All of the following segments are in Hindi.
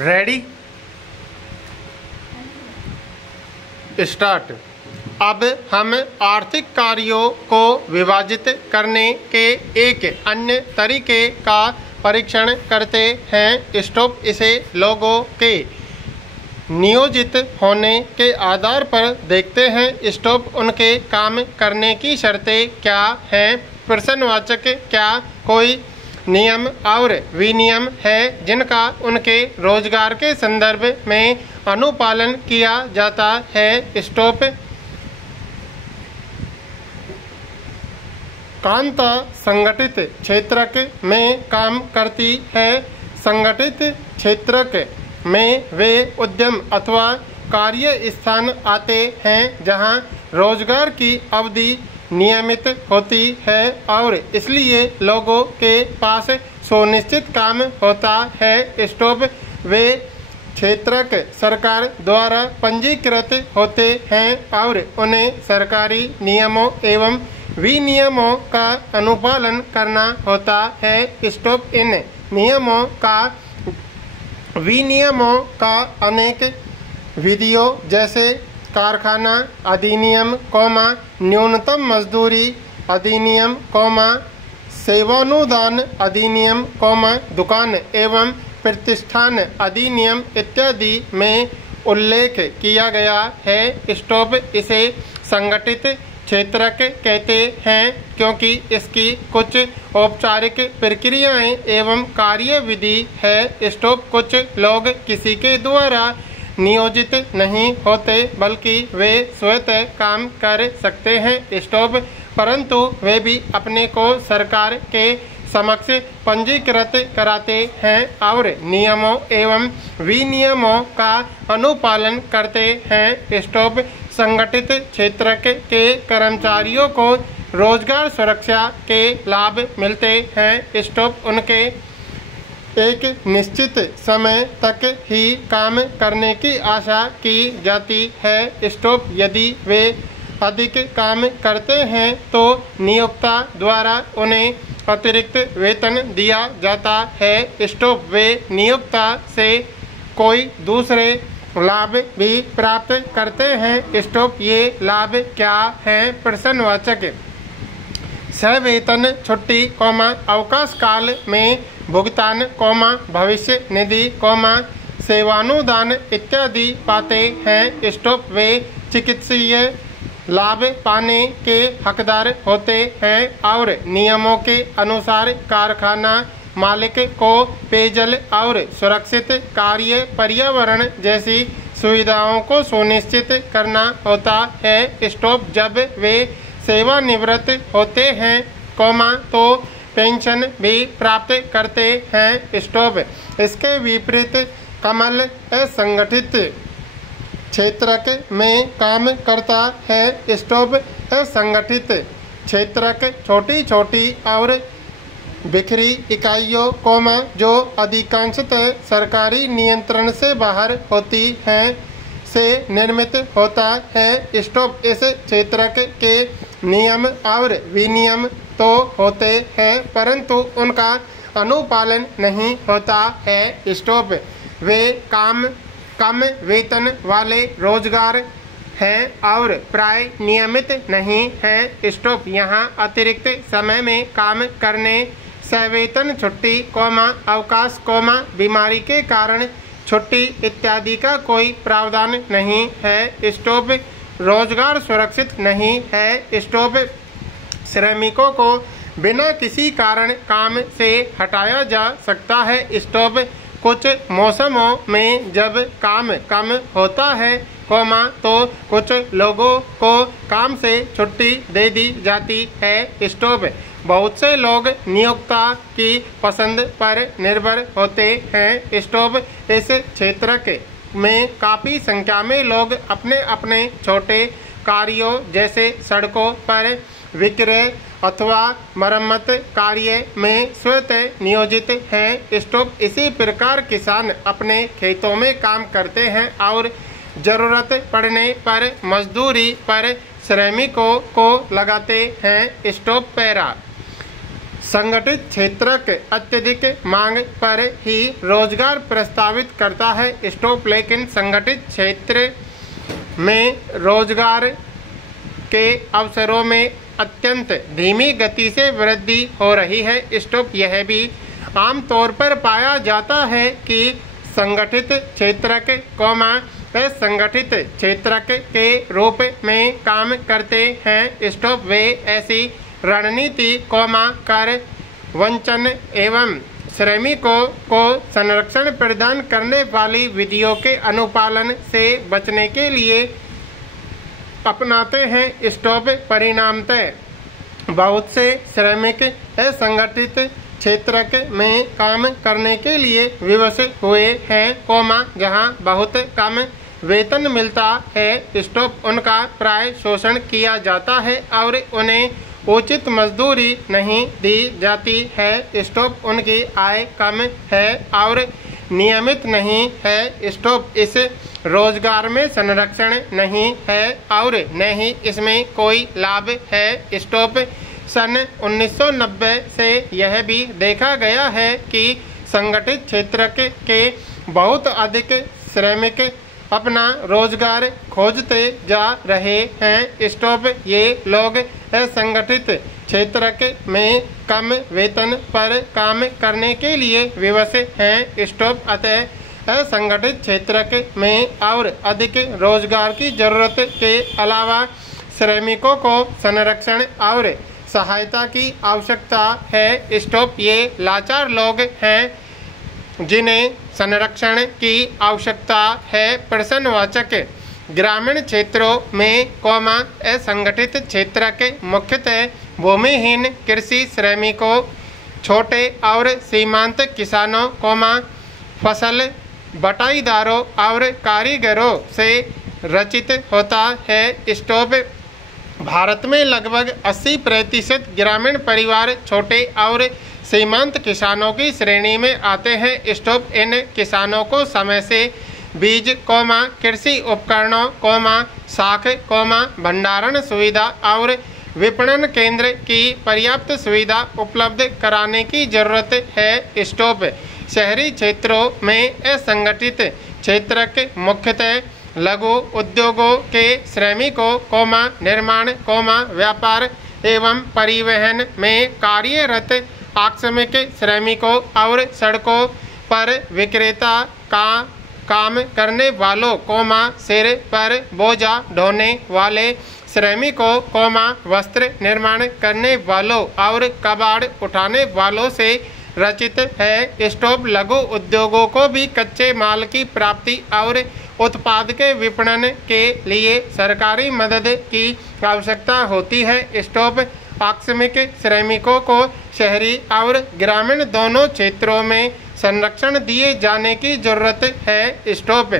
Ready start. अब हम आर्थिक कार्यों को विभाजित करने के एक अन्य तरीके का परीक्षण करते हैं। स्टॉप इसे लोगों के नियोजित होने के आधार पर देखते हैं। स्टॉप उनके काम करने की शर्तें क्या हैं? प्रश्नवाचक क्या कोई नियम और विनियम है जिनका उनके रोजगार के संदर्भ में अनुपालन किया जाता है? स्टॉप कांता संगठित क्षेत्रक में काम करती है। संगठित क्षेत्रक में वे उद्यम अथवा कार्य स्थान आते हैं जहां रोजगार की अवधि नियमित होती है और इसलिए लोगों के पास सुनिश्चित काम होता है। स्टॉप वे क्षेत्रक सरकार द्वारा पंजीकृत होते हैं और उन्हें सरकारी नियमों एवं विनियमों का अनुपालन करना होता है। स्टॉप इन नियमों का विनियमों का अनेक विधियों जैसे कारखाना अधिनियम, न्यूनतम मजदूरी अधिनियम, सेवानुदान अधिनियम, दुकान एवं प्रतिष्ठान अधिनियम इत्यादि में उल्लेख किया गया है। स्टॉप इसे संगठित क्षेत्रक कहते हैं क्योंकि इसकी कुछ औपचारिक प्रक्रियाएं एवं कार्य विधि है। स्टॉप कुछ लोग किसी के द्वारा नियोजित नहीं होते बल्कि वे स्वतः काम कर सकते हैं। स्टॉप परंतु वे भी अपने को सरकार के समक्ष पंजीकृत कराते हैं और नियमों एवं विनियमों का अनुपालन करते हैं। स्टॉप संगठित क्षेत्र के कर्मचारियों को रोजगार सुरक्षा के लाभ मिलते हैं। स्टॉप उनके एक निश्चित समय तक ही काम करने की आशा की जाती है। स्टॉप यदि वे अधिक काम करते हैं तो नियोक्ता द्वारा उन्हें अतिरिक्त वेतन दिया जाता है। स्टॉप वे नियोक्ता से कोई दूसरे लाभ भी प्राप्त करते हैं। स्टॉप ये लाभ क्या हैं? प्रश्नवाचक सवेतन छुट्टी, अवकाश काल में भुगतान, भविष्य निधि, सेवानुदान इत्यादि पाते हैं। स्टॉप वे चिकित्सीय लाभ पाने के हकदार होते हैं और नियमों के अनुसार कारखाना मालिक को पेयजल और सुरक्षित कार्य पर्यावरण जैसी सुविधाओं को सुनिश्चित करना होता है। स्टॉप जब वे सेवानिवृत्त होते हैं, तो पेंशन भी प्राप्त करते हैं। स्टॉप इसके विपरीत कमल असंगठित क्षेत्रक में काम करता है। स्टॉप असंगठित क्षेत्रक छोटी छोटी और बिखरी इकाइयों, जो अधिकांशतः सरकारी नियंत्रण से बाहर होती हैं, से निर्मित होता है। स्टॉप इस क्षेत्रक के नियम और विनियम तो होते हैं परंतु उनका अनुपालन नहीं होता है। स्टॉप वे कम वेतन वाले रोजगार हैं और प्राय नियमित नहीं है। स्टॉप यहाँ अतिरिक्त समय में काम करने, सवेतन छुट्टी, अवकाश, बीमारी के कारण छुट्टी इत्यादि का कोई प्रावधान नहीं है। स्टॉप रोजगार सुरक्षित नहीं है। स्टॉप श्रमिकों को बिना किसी कारण काम से हटाया जा सकता है। स्टॉप कुछ मौसमों में जब काम कम होता है, तो कुछ लोगों को काम से छुट्टी दे दी जाती है। स्टॉप बहुत से लोग नियोक्ता की पसंद पर निर्भर होते हैं। स्टॉप इस क्षेत्र में काफी संख्या में लोग अपने अपने छोटे कार्यों जैसे सड़कों पर विक्रय अथवा मरम्मत कार्य में स्वतः नियोजित हैं। स्टॉप इसी प्रकार किसान अपने खेतों में काम करते हैं और जरूरत पड़ने पर मजदूरी पर श्रमिकों को लगाते हैं। स्टॉप पैरा संगठित क्षेत्रक अत्यधिक मांग पर ही रोजगार प्रस्तावित करता है स्टॉप, लेकिन संगठित क्षेत्र में रोजगार के अवसरों में अत्यंत धीमी गति से वृद्धि हो रही है स्टॉप। यह भी आमतौर पर पाया जाता है कि संगठित क्षेत्रक असंगठित क्षेत्रक के रूप में काम करते हैं स्टॉप। वे ऐसी रणनीति कर वंचन एवं श्रमिकों को संरक्षण प्रदान करने वाली विधियों के अनुपालन से बचने के लिए अपनाते हैं स्टॉप। परिणामतः बहुत से श्रमिक असंगठित क्षेत्रक में काम करने के लिए विवश हुए हैं जहां बहुत कम वेतन मिलता है स्टॉप। उनका प्राय शोषण किया जाता है और उन्हें उचित मजदूरी नहीं दी जाती है स्टॉप। उनकी आय कम है और नियमित नहीं है स्टॉप। इस रोजगार में संरक्षण नहीं है और न ही इसमें कोई लाभ है स्टॉप। सन 1990 से यह भी देखा गया है कि संगठित क्षेत्र के बहुत अधिक श्रमिक अपना रोजगार खोजते जा रहे हैं स्टॉप। ये लोग असंगठित क्षेत्र में कम वेतन पर काम करने के लिए विवश हैं स्टॉप। अतः असंगठित क्षेत्र में और अधिक रोजगार की जरूरत के अलावा श्रमिकों को संरक्षण और सहायता की आवश्यकता है स्टॉप। ये लाचार लोग हैं जिन्हें संरक्षण की आवश्यकता है। प्रश्नवाचक ग्रामीण क्षेत्रों में असंगठित क्षेत्र के मुख्यतः भूमिहीन कृषि श्रमिकों, छोटे और सीमांत किसानों, फसल बटाईदारों और कारीगरों से रचित होता है स्टॉप। भारत में लगभग 80% ग्रामीण परिवार छोटे और सीमांत किसानों की श्रेणी में आते हैं स्टॉप। इन किसानों को समय से बीज, कृषि उपकरणों, साख, भंडारण सुविधा और विपणन केंद्र की पर्याप्त सुविधा उपलब्ध कराने की जरूरत है स्टॉप। शहरी क्षेत्रों में असंगठित क्षेत्र के मुख्यतः लघु उद्योगों के श्रमिकों, निर्माण, व्यापार एवं परिवहन में कार्यरत आकस्मिक श्रमिकों और सड़कों पर विक्रेता का काम करने वालों, सिर पर बोझा ढोने वाले श्रमिकों, वस्त्र निर्माण करने वालों और कबाड़ उठाने वालों से रचित है स्टॉप। लघु उद्योगों को भी कच्चे माल की प्राप्ति और उत्पाद के विपणन के लिए सरकारी मदद की आवश्यकता होती है स्टॉप। आकस्मिक श्रमिकों को शहरी और ग्रामीण दोनों क्षेत्रों में संरक्षण दिए जाने की जरूरत है स्टॉप।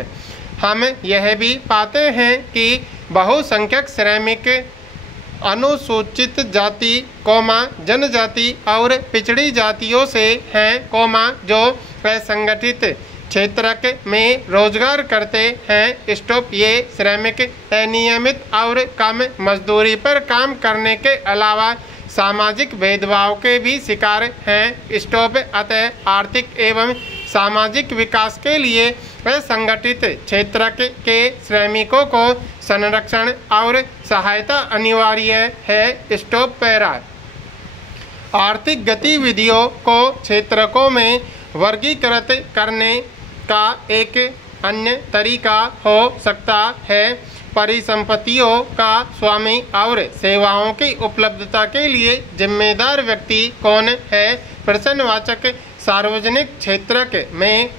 हम यह भी पाते हैं कि बहुसंख्यक श्रमिक अनुसूचित जाति, जनजाति और पिछड़ी जातियों से हैं, जो असंगठित क्षेत्र में रोजगार करते हैं स्टॉप। ये श्रमिक अनियमित और कम मजदूरी पर काम करने के अलावा सामाजिक भेदभाव के भी शिकार हैं स्टॉप। अतः आर्थिक एवं सामाजिक विकास के लिए असंगठित क्षेत्र के श्रमिकों को संरक्षण और सहायता अनिवार्य है स्टॉप। पैरा आर्थिक गतिविधियों को क्षेत्रकों में वर्गीकृत करने का एक अन्य तरीका हो सकता है। परिसंपत्तियों का स्वामी और सेवाओं की उपलब्धता के लिए जिम्मेदार व्यक्ति कौन है? प्रश्नवाचक सार्वजनिक क्षेत्र में,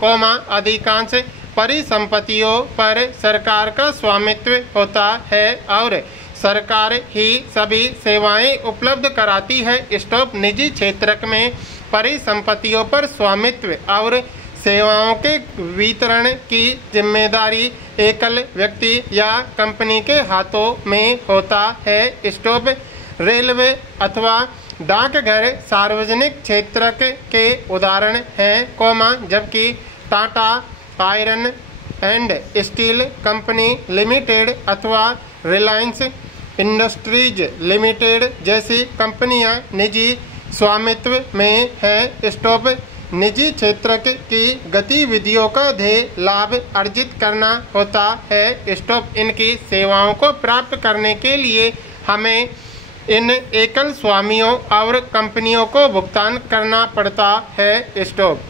अधिकांश परिसंपत्तियों पर सरकार का स्वामित्व होता है और सरकार ही सभी सेवाएं उपलब्ध कराती है स्टॉप। निजी क्षेत्र में परिसंपत्तियों पर स्वामित्व और सेवाओं के वितरण की जिम्मेदारी एकल व्यक्ति या कंपनी के हाथों में होता है स्टॉप। रेलवे अथवा डाकघर सार्वजनिक क्षेत्र के उदाहरण हैं, जबकि Tata iron and steel company limited अथवा रिलायंस इंडस्ट्रीज लिमिटेड जैसी कंपनियां निजी स्वामित्व में है। स्टॉप निजी क्षेत्र की गतिविधियों का ध्येय लाभ अर्जित करना होता है। स्टॉप इनकी सेवाओं को प्राप्त करने के लिए हमें इन एकल स्वामियों और कंपनियों को भुगतान करना पड़ता है। स्टॉप